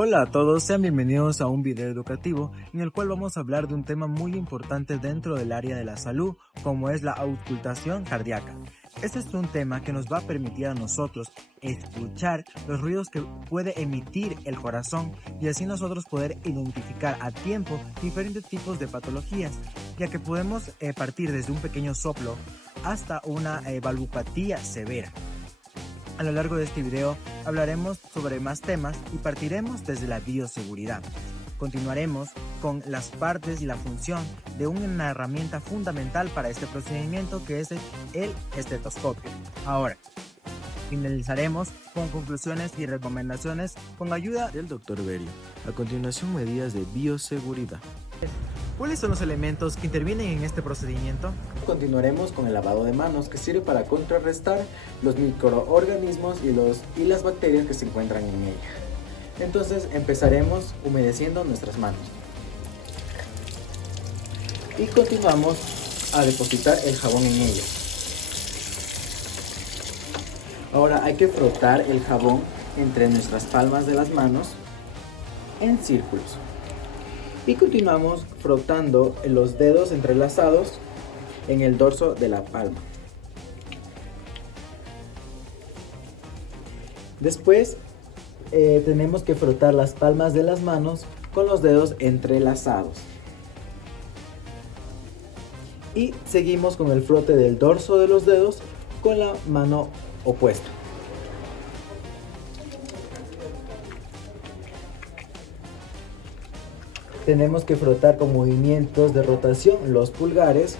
Hola a todos, sean bienvenidos a un video educativo en el cual vamos a hablar de un tema muy importante dentro del área de la salud, como es la auscultación cardíaca. Este es un tema que nos va a permitir a nosotros escuchar los ruidos que puede emitir el corazón y así nosotros poder identificar a tiempo diferentes tipos de patologías, ya que podemos partir desde un pequeño soplo hasta una valvopatía severa. A lo largo de este video hablaremos sobre más temas y partiremos desde la bioseguridad. Continuaremos con las partes y la función de una herramienta fundamental para este procedimiento, que es el estetoscopio. Ahora, finalizaremos con conclusiones y recomendaciones con ayuda del Dr. Berio. A continuación, medidas de bioseguridad. ¿Cuáles son los elementos que intervienen en este procedimiento? Continuaremos con el lavado de manos, que sirve para contrarrestar los microorganismos y las bacterias que se encuentran en ella. Entonces empezaremos humedeciendo nuestras manos. Y continuamos a depositar el jabón en ella. Ahora hay que frotar el jabón entre nuestras palmas de las manos en círculos. Y continuamos frotando los dedos entrelazados en el dorso de la palma. Después tenemos que frotar las palmas de las manos con los dedos entrelazados. Y seguimos con el frote del dorso de los dedos con la mano opuesta. Tenemos que frotar con movimientos de rotación los pulgares.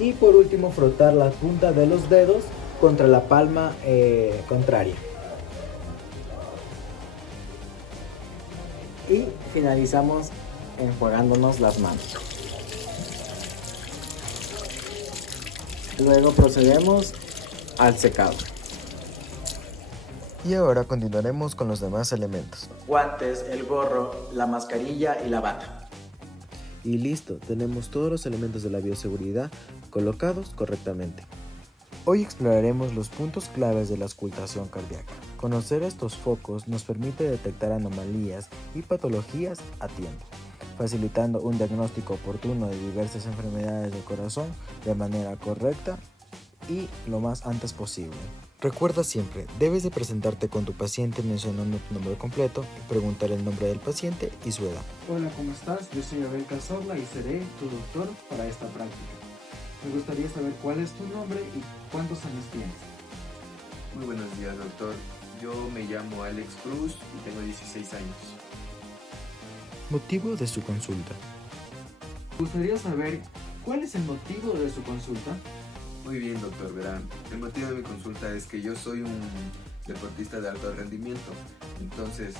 Y por último, frotar la punta de los dedos contra la palma contraria. Y finalizamos enjuagándonos las manos. Luego procedemos al secado. Y ahora continuaremos con los demás elementos. Guantes, el gorro, la mascarilla y la bata. Y listo, tenemos todos los elementos de la bioseguridad colocados correctamente. Hoy exploraremos los puntos claves de la auscultación cardíaca. Conocer estos focos nos permite detectar anomalías y patologías a tiempo, facilitando un diagnóstico oportuno de diversas enfermedades del corazón de manera correcta y lo más antes posible. Recuerda siempre, debes de presentarte con tu paciente mencionando tu nombre completo y preguntar el nombre del paciente y su edad. Hola, ¿cómo estás? Yo soy Abel Cazorla y seré tu doctor para esta práctica. Me gustaría saber cuál es tu nombre y cuántos años tienes. Muy buenos días, doctor. Yo me llamo Alex Cruz y tengo 16 años. Motivo de su consulta. Me gustaría saber cuál es el motivo de su consulta. Muy bien, doctor, verán. El motivo de mi consulta es que yo soy un deportista de alto rendimiento. Entonces,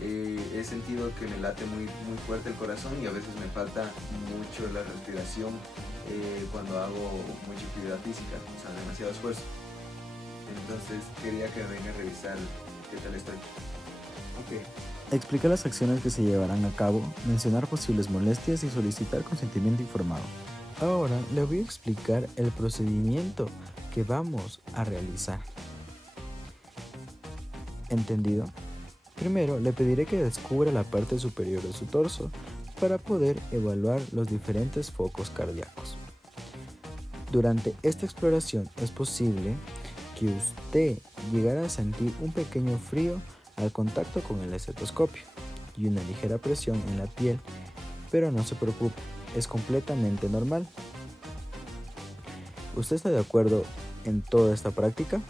he sentido que me late muy fuerte el corazón y a veces me falta mucho la respiración cuando hago mucha actividad física, o sea, demasiado esfuerzo. Entonces, quería que me venga a revisar qué tal estoy. Ok. Explicar las acciones que se llevarán a cabo, mencionar posibles molestias y solicitar consentimiento informado. Ahora le voy a explicar el procedimiento que vamos a realizar. ¿Entendido? Primero le pediré que descubra la parte superior de su torso para poder evaluar los diferentes focos cardíacos. Durante esta exploración es posible que usted llegara a sentir un pequeño frío al contacto con el estetoscopio y una ligera presión en la piel, pero no se preocupe, es completamente normal. ¿Usted está de acuerdo en toda esta práctica?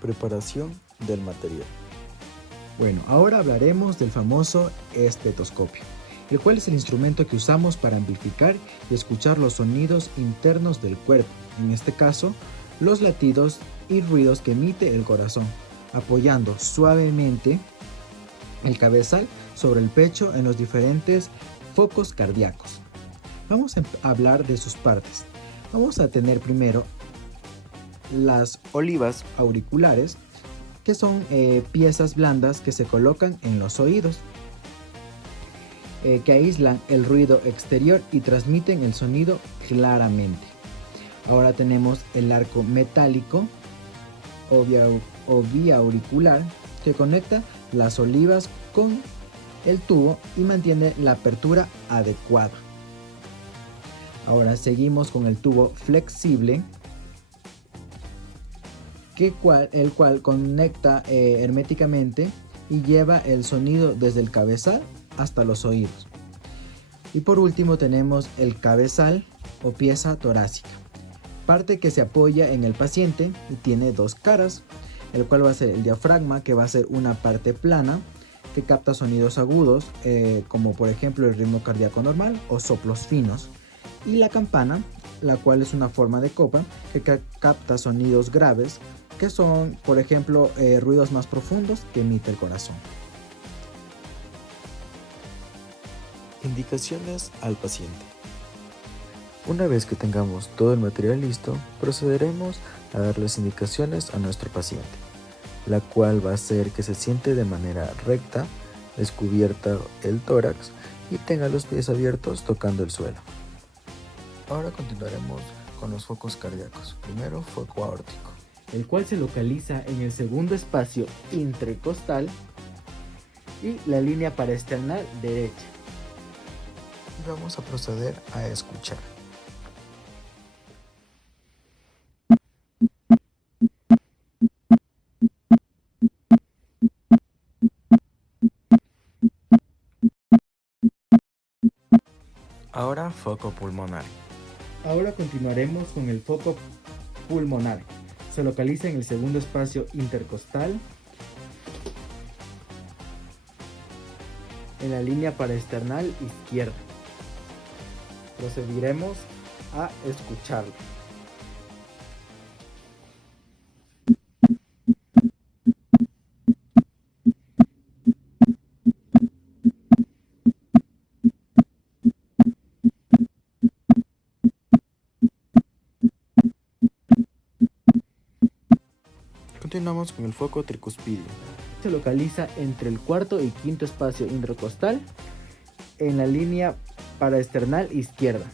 Preparación del material. Bueno, ahora hablaremos del famoso estetoscopio, el cual es el instrumento que usamos para amplificar y escuchar los sonidos internos del cuerpo, en este caso, los latidos y ruidos que emite el corazón, apoyando suavemente el cabezal sobre el pecho en los diferentes focos cardíacos. Vamos a hablar de sus partes. Vamos a tener primero las olivas auriculares, que son piezas blandas que se colocan en los oídos, que aíslan el ruido exterior y transmiten el sonido claramente. Ahora tenemos el arco metálico o vía auricular que conecta las olivas con el tubo y mantiene la apertura adecuada. Ahora seguimos con el tubo flexible, el cual conecta herméticamente y lleva el sonido desde el cabezal hasta los oídos. Y por último tenemos el cabezal o pieza torácica, parte que se apoya en el paciente y tiene dos caras, el cual va a ser el diafragma, que va a ser una parte plana que capta sonidos agudos, como por ejemplo el ritmo cardíaco normal o soplos finos, y la campana, la cual es una forma de copa que capta sonidos graves, que son por ejemplo ruidos más profundos que emite el corazón. Indicaciones al paciente. Una vez que tengamos todo el material listo, procederemos a dar las indicaciones a nuestro paciente, la cual va a ser que se siente de manera recta, descubierta el tórax y tenga los pies abiertos tocando el suelo. Ahora continuaremos con los focos cardíacos. Primero, foco aórtico, el cual se localiza en el segundo espacio intercostal y la línea paraesternal derecha. Y vamos a proceder a escuchar. Ahora foco pulmonar. Ahora continuaremos con el foco pulmonar. Se localiza en el segundo espacio intercostal, en la línea paraesternal izquierda. Procederemos a escucharlo. Continuamos con el foco tricuspidio. Se localiza entre el cuarto y quinto espacio intercostal, en la línea paraesternal izquierda.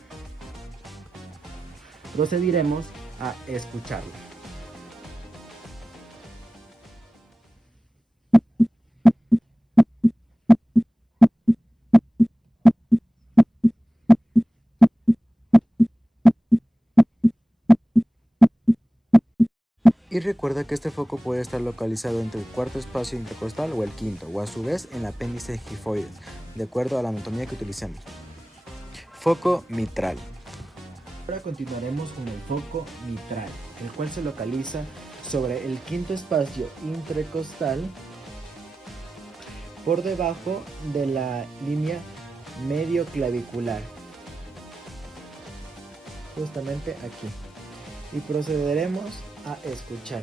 Procederemos a escucharlo. Y recuerda que este foco puede estar localizado entre el cuarto espacio intercostal o el quinto, o a su vez en el apéndice gifoides, de acuerdo a la anatomía que utilicemos. Foco mitral. Ahora continuaremos con el foco mitral, el cual se localiza sobre el quinto espacio intercostal, por debajo de la línea medioclavicular, justamente aquí. Y procederemos a escuchar.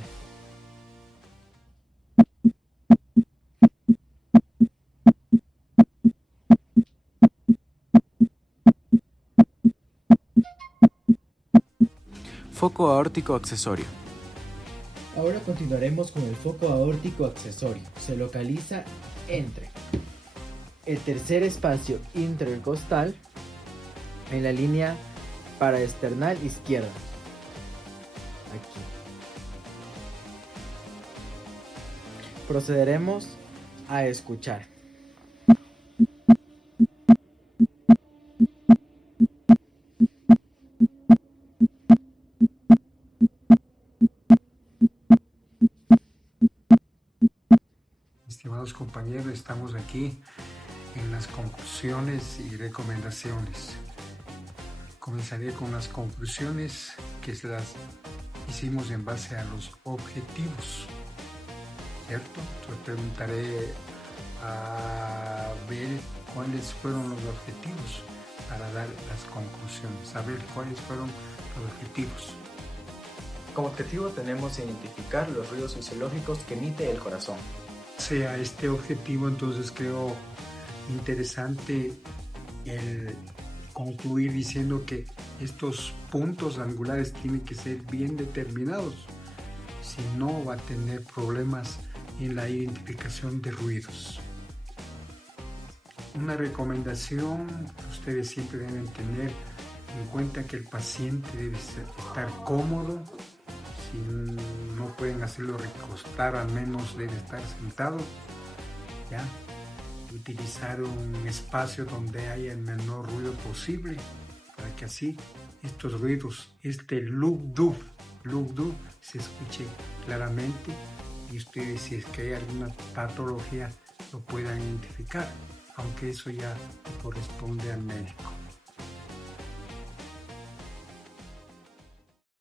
Foco aórtico accesorio. Ahora continuaremos con el foco aórtico accesorio. Se localiza entre el tercer espacio intercostal, en la línea paraesternal izquierda. Aquí. Procederemos a escuchar. Estimados compañeros, estamos aquí en las conclusiones y recomendaciones. Comenzaré con las conclusiones que las hicimos en base a los objetivos, ¿cierto? Entonces preguntaré a ver cuáles fueron los objetivos para dar las conclusiones, a ver cuáles fueron los objetivos. Como objetivo tenemos identificar los ruidos fisiológicos que emite el corazón. Sea este objetivo, entonces creo interesante el concluir diciendo que estos puntos angulares tienen que ser bien determinados, si no va a tener problemas en la identificación de ruidos. Una recomendación que ustedes siempre deben tener en cuenta que el paciente debe estar cómodo. Si no pueden hacerlo recostar, al menos debe estar sentado, ¿ya? Utilizar un espacio donde haya el menor ruido posible, para que así estos ruidos, este luk-duk se escuche claramente y ustedes, si es que hay alguna patología, lo puedan identificar, aunque eso ya corresponde al médico.